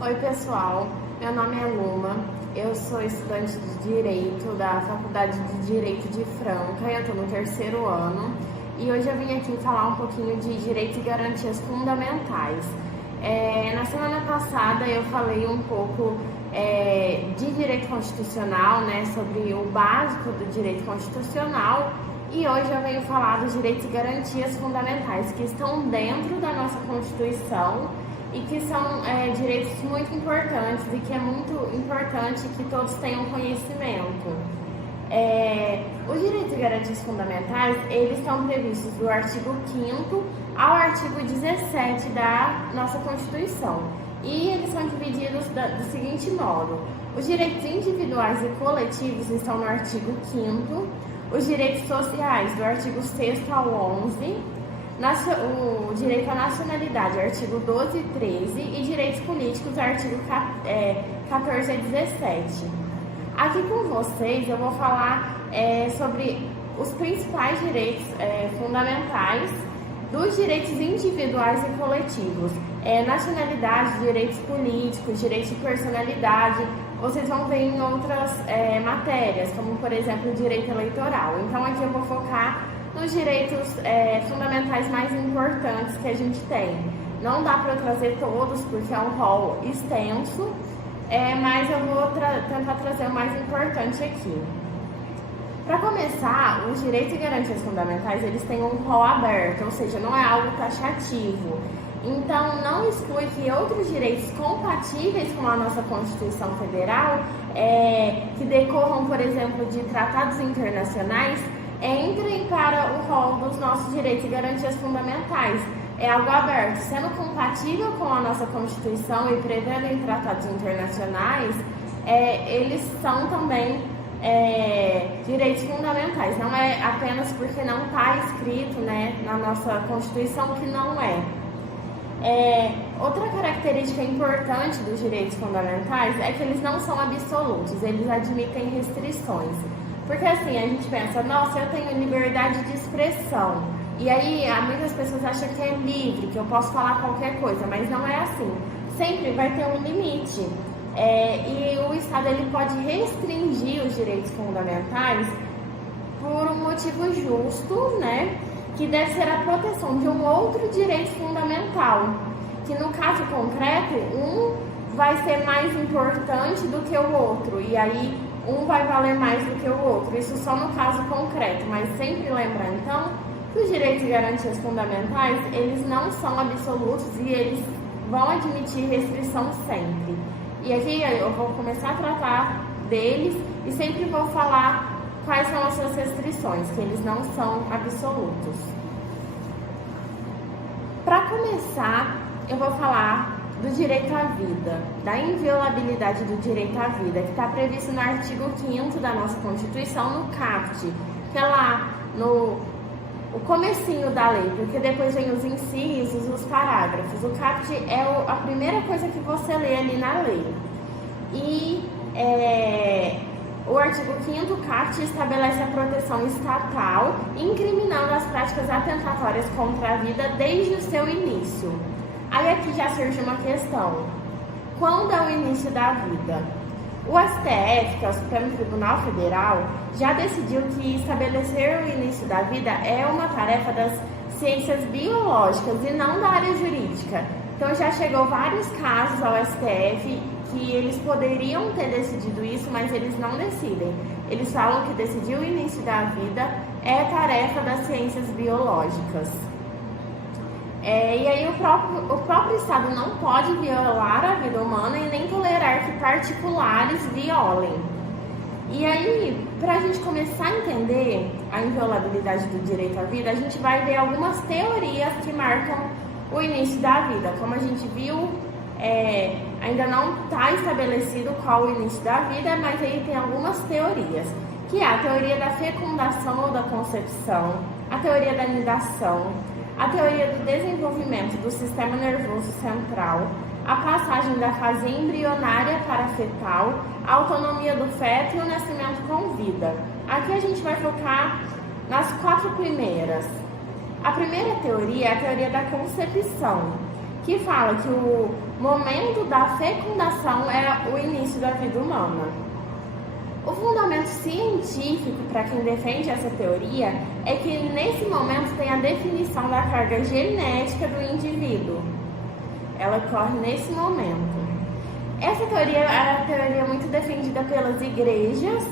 Oi pessoal, meu nome é Luma, eu sou estudante de Direito da Faculdade de Direito de Franca, eu estou no 3º ano e hoje eu vim aqui falar um pouquinho de Direitos e Garantias Fundamentais. Na semana passada eu falei um pouco de Direito Constitucional, né, sobre o básico do Direito Constitucional, e hoje eu venho falar dos Direitos e Garantias Fundamentais que estão dentro da nossa Constituição e que são direitos muito importantes e que é muito importante que todos tenham conhecimento. Os direitos e garantias fundamentais, eles estão previstos do artigo 5º ao artigo 17 da nossa Constituição. E eles são divididos do seguinte modo: os direitos individuais e coletivos estão no artigo 5º, os direitos sociais do artigo 6º ao 11º, o direito à nacionalidade, artigo 12 e 13, e direitos políticos, artigo 14 e 17. Aqui com vocês eu vou falar sobre os principais direitos fundamentais dos direitos individuais e coletivos. Nacionalidade, direitos políticos, direitos de personalidade, vocês vão ver em outras matérias, como por exemplo o direito eleitoral. Então aqui eu vou focar nos direitos fundamentais mais importantes que a gente tem. Não dá para eu trazer todos, porque é um rol extenso, mas eu vou tentar trazer o mais importante aqui. Para começar, os direitos e garantias fundamentais, eles têm um rol aberto, ou seja, não é algo taxativo. Então, não exclui que outros direitos compatíveis com a nossa Constituição Federal, que decorram, por exemplo, de tratados internacionais, entrem para o rol dos nossos direitos e garantias fundamentais. É algo aberto, sendo compatível com a nossa Constituição e prevendo em tratados internacionais, eles são também direitos fundamentais. Não é apenas porque não está escrito, né, na nossa Constituição que não é. Outra característica importante dos direitos fundamentais é que eles não são absolutos, eles admitem restrições. Porque assim, a gente pensa, nossa, eu tenho liberdade de expressão. E aí, muitas pessoas acham que é livre, que eu posso falar qualquer coisa, mas não é assim. Sempre vai ter um limite. E o Estado ele pode restringir os direitos fundamentais por um motivo justo, né? Que deve ser a proteção de um outro direito fundamental. Que no caso concreto, um vai ser mais importante do que o outro. E aí, um vai valer mais do que o outro, isso só no caso concreto, mas sempre lembrar então que os direitos e garantias fundamentais, eles não são absolutos e eles vão admitir restrição sempre. E aqui eu vou começar a tratar deles e sempre vou falar quais são as suas restrições, que eles não são absolutos. Para começar, eu vou falar do direito à vida, da inviolabilidade do direito à vida, que está previsto no artigo 5º da nossa Constituição, no caput, que é lá no comecinho da lei, porque depois vem os incisos, os parágrafos. O caput é a primeira coisa que você lê ali na lei. E o artigo 5º caput estabelece a proteção estatal, incriminando as práticas atentatórias contra a vida desde o seu início. Aí aqui já surge uma questão: quando é o início da vida? O STF, que é o Supremo Tribunal Federal, já decidiu que estabelecer o início da vida é uma tarefa das ciências biológicas e não da área jurídica. Então já chegou vários casos ao STF que eles poderiam ter decidido isso, mas eles não decidem. Eles falam que decidir o início da vida é tarefa das ciências biológicas. E aí o próprio Estado não pode violar a vida humana e nem tolerar que particulares violem. E aí, para a gente começar a entender a inviolabilidade do direito à vida, a gente vai ver algumas teorias que marcam o início da vida. Como a gente viu, ainda não está estabelecido qual o início da vida, mas aí tem algumas teorias, que é a teoria da fecundação ou da concepção, a teoria da nidação, a teoria do desenvolvimento do sistema nervoso central, a passagem da fase embrionária para a fetal, a autonomia do feto e o nascimento com vida. Aqui a gente vai focar nas 4 primeiras. A primeira teoria é a teoria da concepção, que fala que o momento da fecundação é o início da vida humana. O fundamento científico para quem defende essa teoria é que nesse momento tem a definição da carga genética do indivíduo. Ela ocorre nesse momento. Essa teoria é uma teoria muito defendida pelas igrejas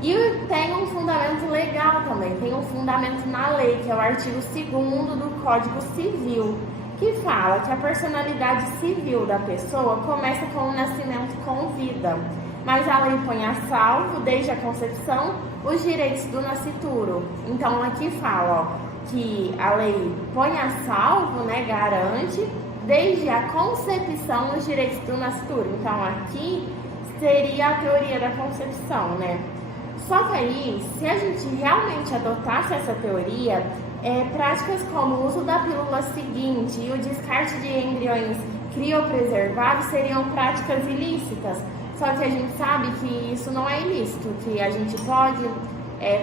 e tem um fundamento legal também, tem um fundamento na lei, que é o artigo 2º do Código Civil, que fala que a personalidade civil da pessoa começa com o nascimento com vida, mas a lei põe a salvo, desde a concepção, os direitos do nascituro. Então aqui fala que a lei põe a salvo, né, garante, desde a concepção, os direitos do nascituro. Então aqui seria a teoria da concepção, né? Só que aí, se a gente realmente adotasse essa teoria, práticas como o uso da pílula seguinte e o descarte de embriões criopreservados seriam práticas ilícitas. Só que a gente sabe que isso não é ilícito, que a gente pode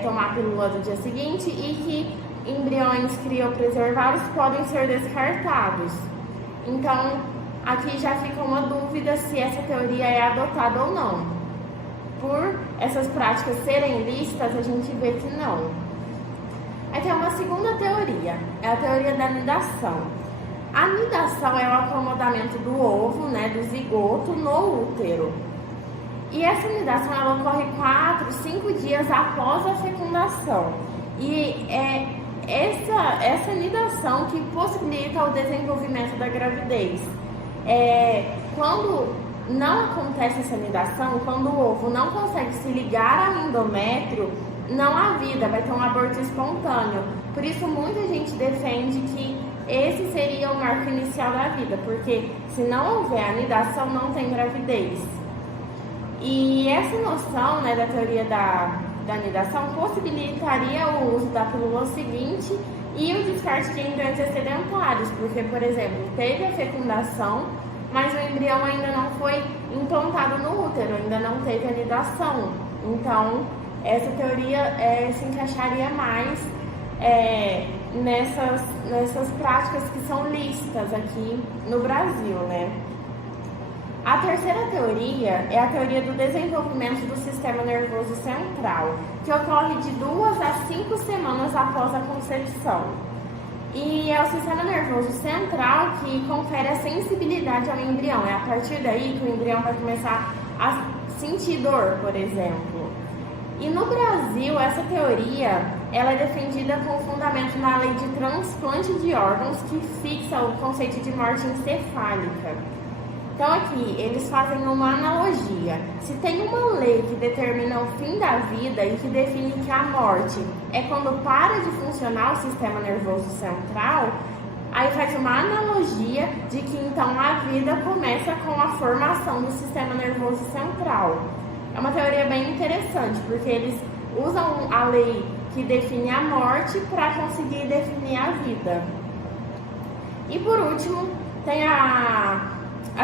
tomar a pílula do dia seguinte e que embriões criopreservados podem ser descartados. Então, aqui já fica uma dúvida se essa teoria é adotada ou não. Por essas práticas serem ilícitas, a gente vê que não. Aí tem uma segunda teoria, é a teoria da nidação. A nidação é o acomodamento do ovo, né, do zigoto, no útero. E essa nidação ela ocorre 4, 5 dias após a fecundação. E é essa nidação que possibilita o desenvolvimento da gravidez. Quando não acontece essa nidação, quando o ovo não consegue se ligar ao endométrio, não há vida, vai ter um aborto espontâneo. Por isso muita gente defende que esse seria o marco inicial da vida, porque se não houver a nidação, não tem gravidez. E essa noção, né, da teoria da nidação possibilitaria o uso da pílula seguinte e o descarte de embriões excedentários, porque, por exemplo, teve a fecundação, mas o embrião ainda não foi implantado no útero, ainda não teve a nidação. Então, essa teoria se encaixaria mais nessas práticas que são lícitas aqui no Brasil, né? A terceira teoria é a teoria do desenvolvimento do sistema nervoso central, que ocorre de 2 a 5 semanas após a concepção. E é o sistema nervoso central que confere a sensibilidade ao embrião. É a partir daí que o embrião vai começar a sentir dor, por exemplo. E no Brasil, essa teoria ela é defendida com fundamento na lei de transplante de órgãos, que fixa o conceito de morte encefálica. Então aqui, eles fazem uma analogia. Se tem uma lei que determina o fim da vida e que define que a morte é quando para de funcionar o sistema nervoso central, aí faz uma analogia de que então a vida começa com a formação do sistema nervoso central. É uma teoria bem interessante, porque eles usam a lei que define a morte para conseguir definir a vida. E por último, tem a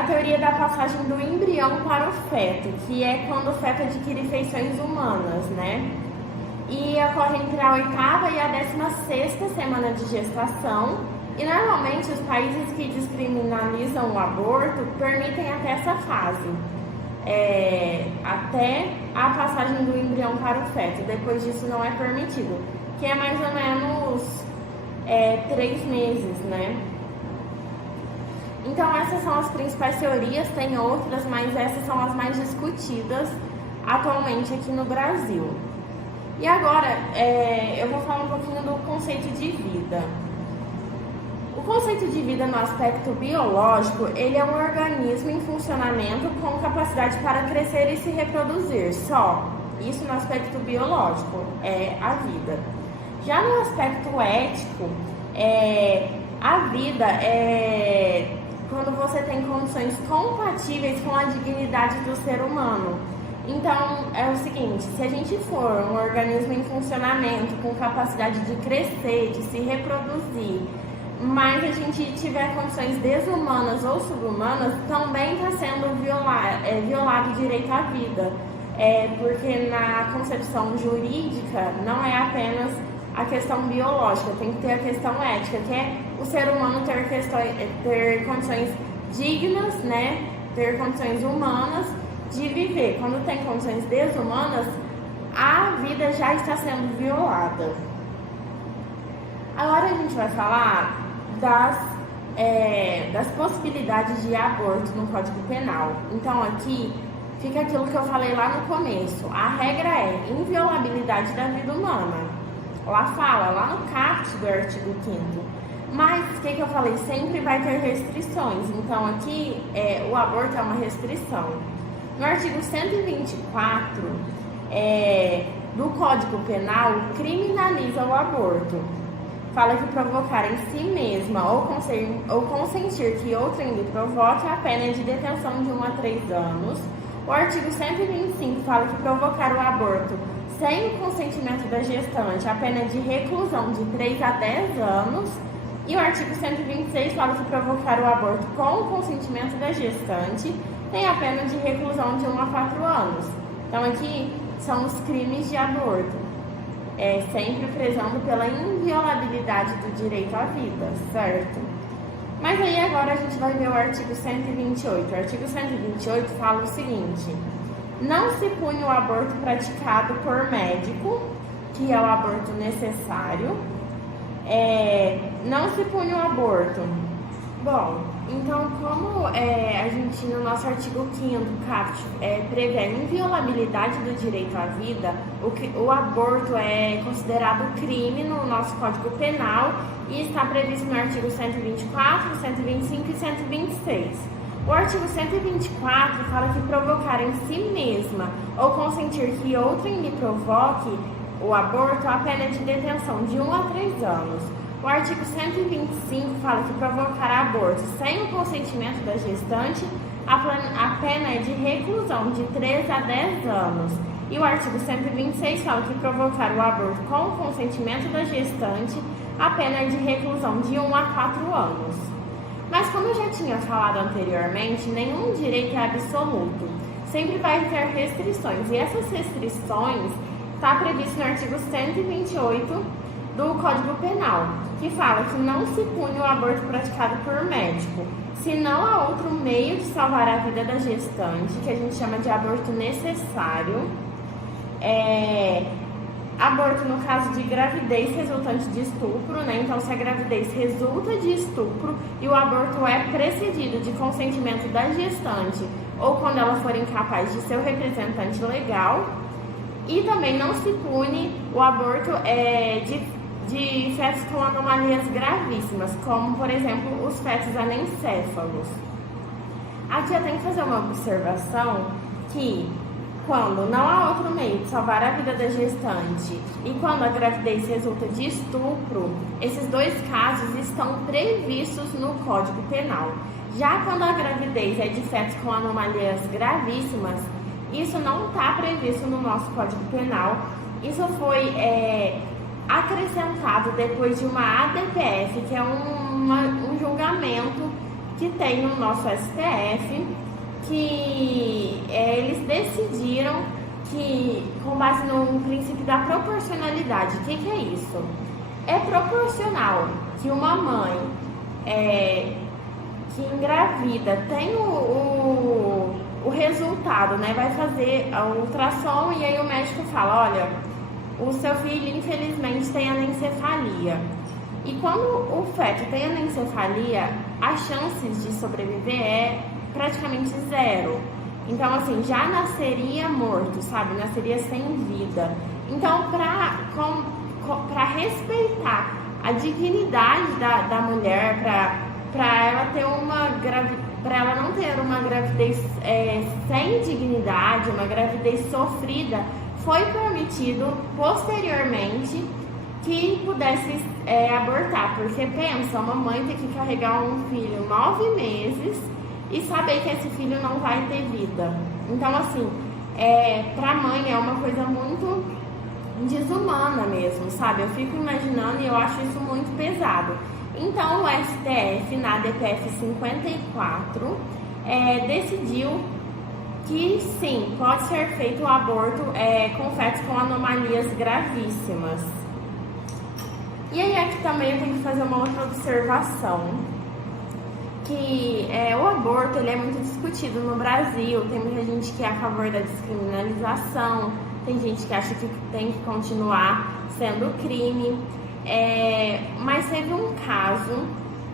teoria da passagem do embrião para o feto, que é quando o feto adquire feições humanas, né? E ocorre entre a 8ª e a 16ª semana de gestação. E normalmente os países que descriminalizam o aborto permitem até essa fase, até a passagem do embrião para o feto. Depois disso não é permitido, que é mais ou menos 3 meses, né? Então essas são as principais teorias, tem outras, mas essas são as mais discutidas atualmente aqui no Brasil. E agora eu vou falar um pouquinho do conceito de vida. O conceito de vida no aspecto biológico, ele é um organismo em funcionamento com capacidade para crescer e se reproduzir, só. Isso no aspecto biológico, é a vida. Já no aspecto ético, a vida é quando você tem condições compatíveis com a dignidade do ser humano. Então, é o seguinte, se a gente for um organismo em funcionamento, com capacidade de crescer, de se reproduzir, mas a gente tiver condições desumanas ou subhumanas, também está sendo violado o direito à vida. Porque na concepção jurídica, não é apenas a questão biológica, tem que ter a questão ética, que é o ser humano ter condições dignas, né? Ter condições humanas de viver. Quando tem condições desumanas, a vida já está sendo violada. Agora a gente vai falar das possibilidades de aborto no Código Penal. Então aqui fica aquilo que eu falei lá no começo. A regra é inviolabilidade da vida humana. Lá fala, lá no caput do artigo 5º. Mas o que eu falei? Sempre vai ter restrições. Então aqui o aborto é uma restrição. No artigo 124 do Código Penal, criminaliza o aborto. Fala que provocar em si mesma ou consentir que outrem lhe provoque, a pena é de detenção de 1 a 3 anos. O artigo 125 fala que provocar o aborto sem o consentimento da gestante, a pena é de reclusão de 3 a 10 anos. E o artigo 126 fala que provocar o aborto com o consentimento da gestante tem a pena de reclusão de 1 a 4 anos. Então aqui são os crimes de aborto, sempre prezando pela inviolabilidade do direito à vida, certo? Mas aí agora a gente vai ver o artigo 128. O artigo 128 fala o seguinte: não se pune o aborto praticado por médico, que é o aborto necessário. Não se pune o aborto. Bom, então como a gente no nosso artigo 5º do caput prevê a inviolabilidade do direito à vida, o aborto é considerado crime no nosso Código Penal e está previsto no artigo 124, 125 e 126. O artigo 124 fala que provocar em si mesma ou consentir que outrem lhe provoque o aborto, a pena é de detenção de 1 a 3 anos. O artigo 125 fala que provocar aborto sem o consentimento da gestante, a pena é de reclusão de 3 a 10 anos. E o artigo 126 fala que provocar o aborto com o consentimento da gestante, a pena é de reclusão de 1 a 4 anos. Mas como eu já tinha falado anteriormente, nenhum direito é absoluto. Sempre vai ter restrições. E essas restrições está previsto no artigo 128 do Código Penal, que fala que não se pune o aborto praticado por médico, se não há outro meio de salvar a vida da gestante, que a gente chama de aborto necessário. Aborto no caso de gravidez resultante de estupro, né? Então, se a gravidez resulta de estupro e o aborto é precedido de consentimento da gestante ou quando ela for incapaz de seu representante legal. E também não se pune o aborto de fetos com anomalias gravíssimas, como, por exemplo, os fetos anencéfalos. Aqui eu tenho que fazer uma observação que, quando não há outro meio de salvar a vida da gestante e quando a gravidez resulta de estupro, esses dois casos estão previstos no Código Penal. Já quando a gravidez é de fetos com anomalias gravíssimas, isso não está previsto no nosso Código Penal. Isso foi acrescentado depois de uma ADPF, que é um julgamento que tem no nosso STF, que eles decidiram que, com base no princípio da proporcionalidade. O que é isso? É proporcional que uma mãe que engravida tem o resultado, né? Vai fazer o ultrassom e aí o médico fala: olha, o seu filho infelizmente tem anencefalia. E quando o feto tem anencefalia, as chances de sobreviver é praticamente zero. Então, assim, já nasceria morto, sabe? Nasceria sem vida. Então, para respeitar a dignidade da mulher, para ela ter para ela não ter uma gravidez sem dignidade, uma gravidez sofrida, foi permitido posteriormente que pudesse abortar. Porque pensa, uma mãe ter que carregar um filho 9 meses e saber que esse filho não vai ter vida. Então, assim, para a mãe é uma coisa muito desumana mesmo, sabe? Eu fico imaginando e eu acho isso muito pesado. Então, o STF, na DPF 54, decidiu que sim, pode ser feito o aborto com fetos com anomalias gravíssimas. E aí aqui também eu tenho que fazer uma outra observação, que o aborto ele é muito discutido no Brasil. Tem muita gente que é a favor da descriminalização, tem gente que acha que tem que continuar sendo crime, mas teve um caso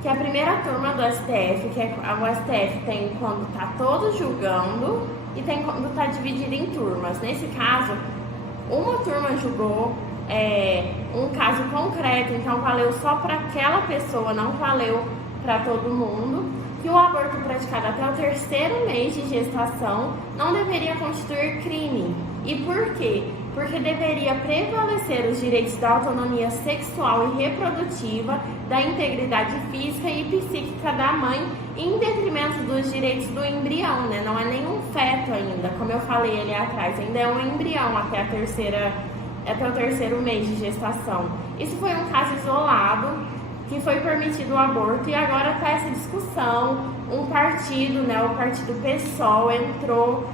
que a primeira turma do STF, que o STF tem quando está todo julgando e tem quando está dividido em turmas. Nesse caso, uma turma julgou um caso concreto, então valeu só para aquela pessoa, não valeu para todo mundo, que o aborto praticado até o 3º mês de gestação não deveria constituir crime. E por quê? Porque deveria prevalecer os direitos da autonomia sexual e reprodutiva, da integridade física e psíquica da mãe, em detrimento dos direitos do embrião, né? Não é nenhum feto ainda, como eu falei ali atrás, ainda é um embrião até o 3º mês de gestação. Isso foi um caso isolado, que foi permitido o aborto, e agora está essa discussão. Um partido, né, o partido PSOL, entrou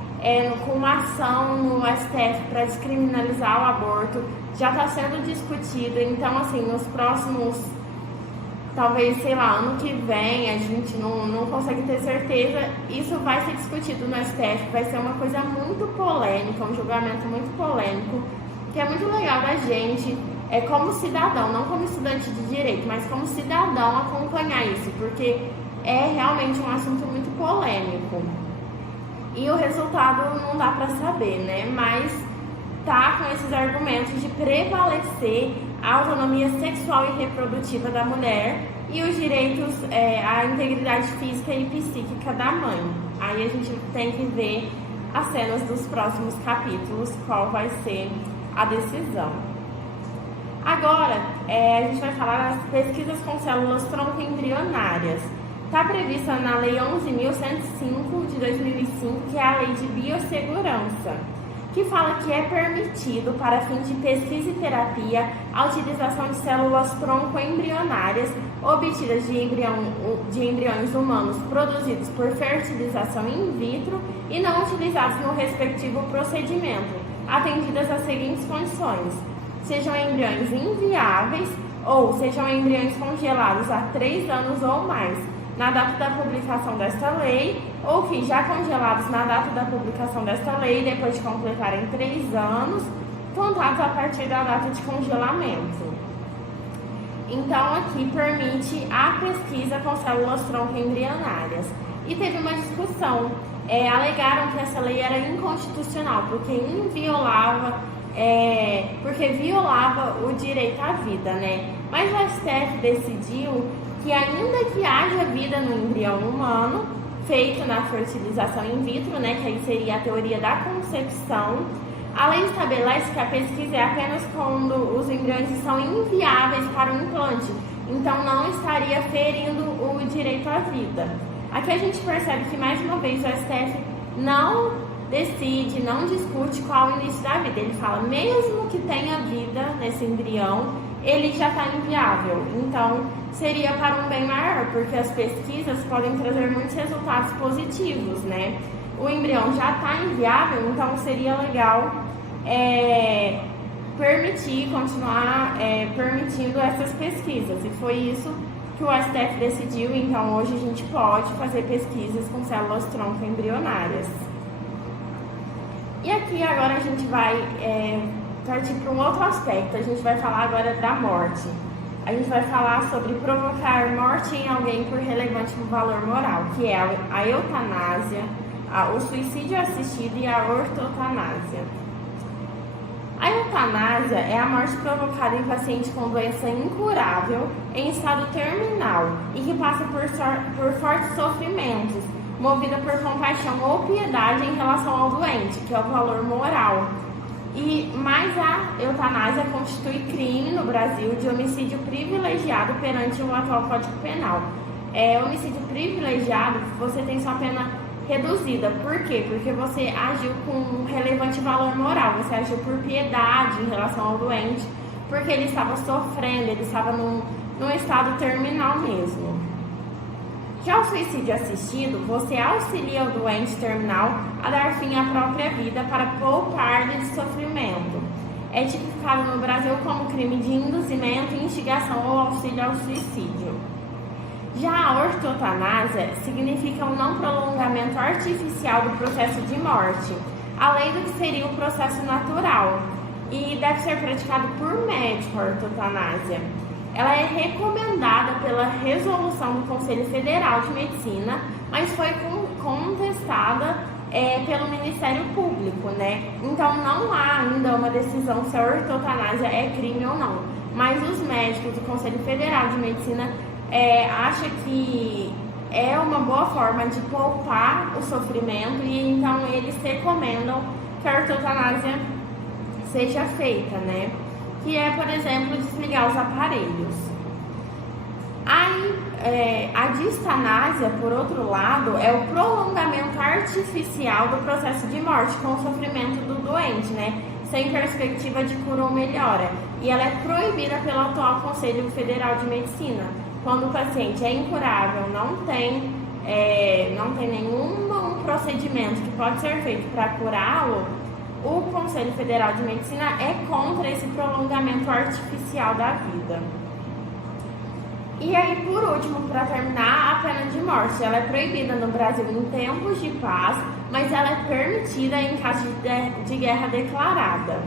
com uma ação no STF para descriminalizar o aborto. Já está sendo discutido, então assim, nos próximos, talvez, sei lá, ano que vem, a gente não consegue ter certeza, isso vai ser discutido no STF, vai ser uma coisa muito polêmica, um julgamento muito polêmico, que é muito legal da gente, como cidadão, não como estudante de direito, mas como cidadão, acompanhar isso, porque é realmente um assunto muito polêmico. E o resultado não dá para saber, né? Mas tá com esses argumentos de prevalecer a autonomia sexual e reprodutiva da mulher e os direitos, à integridade física e psíquica da mãe. Aí a gente tem que ver as cenas dos próximos capítulos, qual vai ser a decisão. Agora, a gente vai falar das pesquisas com células tronco-embrionárias. Está prevista na Lei 11.105 de 2005, que é a Lei de Biossegurança, que fala que é permitido, para fins de pesquisa e terapia, a utilização de células tronco-embrionárias obtidas de embriões humanos produzidos por fertilização in vitro e não utilizados no respectivo procedimento, atendidas as seguintes condições: sejam embriões inviáveis ou sejam embriões congelados há 3 anos ou mais, na data da publicação desta lei, ou que já congelados na data da publicação desta lei, depois de completarem 3 anos, contados a partir da data de congelamento. Então, aqui permite a pesquisa com células tronco-embrionárias. E teve uma discussão, alegaram que essa lei era inconstitucional, porque violava o direito à vida, né? Mas o STF decidiu que ainda que haja vida no embrião humano, feito na fertilização in vitro, né, que aí seria a teoria da concepção, a lei estabelece que a pesquisa é apenas quando os embriões são inviáveis para o implante, então não estaria ferindo o direito à vida. Aqui a gente percebe que, mais uma vez, o STF não decide, não discute qual o início da vida. Ele fala, mesmo que tenha vida nesse embrião, ele já está inviável. Então, seria para um bem maior, porque as pesquisas podem trazer muitos resultados positivos, né? O embrião já está inviável, então seria legal continuar permitindo essas pesquisas. E foi isso que o STF decidiu, então hoje a gente pode fazer pesquisas com células tronco-embrionárias. E aqui agora a gente vai partir para um outro aspecto. A gente vai falar agora da morte. A gente vai falar sobre provocar morte em alguém por relevante valor moral, que é a eutanásia, o suicídio assistido e a ortotanásia. A eutanásia é a morte provocada em paciente com doença incurável, em estado terminal e que passa por fortes sofrimentos, movida por compaixão ou piedade em relação ao doente, que é o valor moral. Mas a eutanásia constitui crime no Brasil de homicídio privilegiado perante o atual Código Penal. Homicídio privilegiado, você tem sua pena reduzida. Por quê? Porque você agiu com um relevante valor moral, você agiu por piedade em relação ao doente, porque ele estava sofrendo, ele estava num estado terminal mesmo. Já o suicídio assistido, você auxilia o doente terminal a dar fim à própria vida para poupar-lhe de sofrimento. é tipificado no Brasil como crime de induzimento, instigação ou auxílio ao suicídio. Já a ortotanásia significa o não prolongamento artificial do processo de morte, além do que seria o processo natural, e deve ser praticado por médico a ortotanásia. Ela é recomendada pela resolução do Conselho Federal de Medicina, mas foi contestada pelo Ministério Público, né? Então não há ainda uma decisão se a ortotanásia é crime ou não. Mas os médicos do Conselho Federal de Medicina acham que é uma boa forma de poupar o sofrimento e então eles recomendam que a ortotanásia seja feita, né? Que é, por exemplo, desligar os aparelhos. A distanásia, por outro lado, é o prolongamento artificial do processo de morte com o sofrimento do doente, né? Sem perspectiva de cura ou melhora. E ela é proibida pelo atual Conselho Federal de Medicina. Quando o paciente é incurável, não tem nenhum procedimento que pode ser feito para curá-lo, o Conselho Federal de Medicina é contra esse prolongamento artificial da vida. E aí, por último, para terminar, a pena de morte. Ela é proibida no Brasil em tempos de paz, mas ela é permitida em caso de guerra declarada.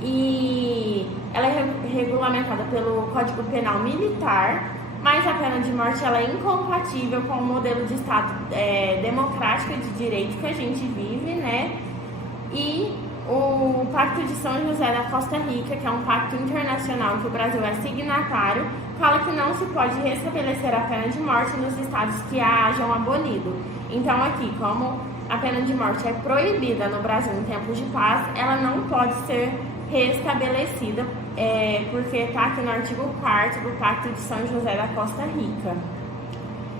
E ela é regulamentada pelo Código Penal Militar, mas a pena de morte ela é incompatível com o modelo de Estado democrático e de direito que a gente vive, né? E o Pacto de São José da Costa Rica, que é um pacto internacional que o Brasil é signatário, fala que não se pode restabelecer a pena de morte nos estados que a hajam abolido. Então aqui, como a pena de morte é proibida no Brasil em tempos de paz, ela não pode ser restabelecida, porque está aqui no artigo 4º do Pacto de São José da Costa Rica.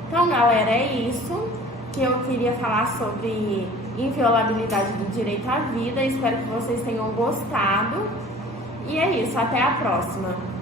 Então, galera, é isso que eu queria falar sobre inviolabilidade do direito à vida. Espero que vocês tenham gostado. E é isso, até a próxima!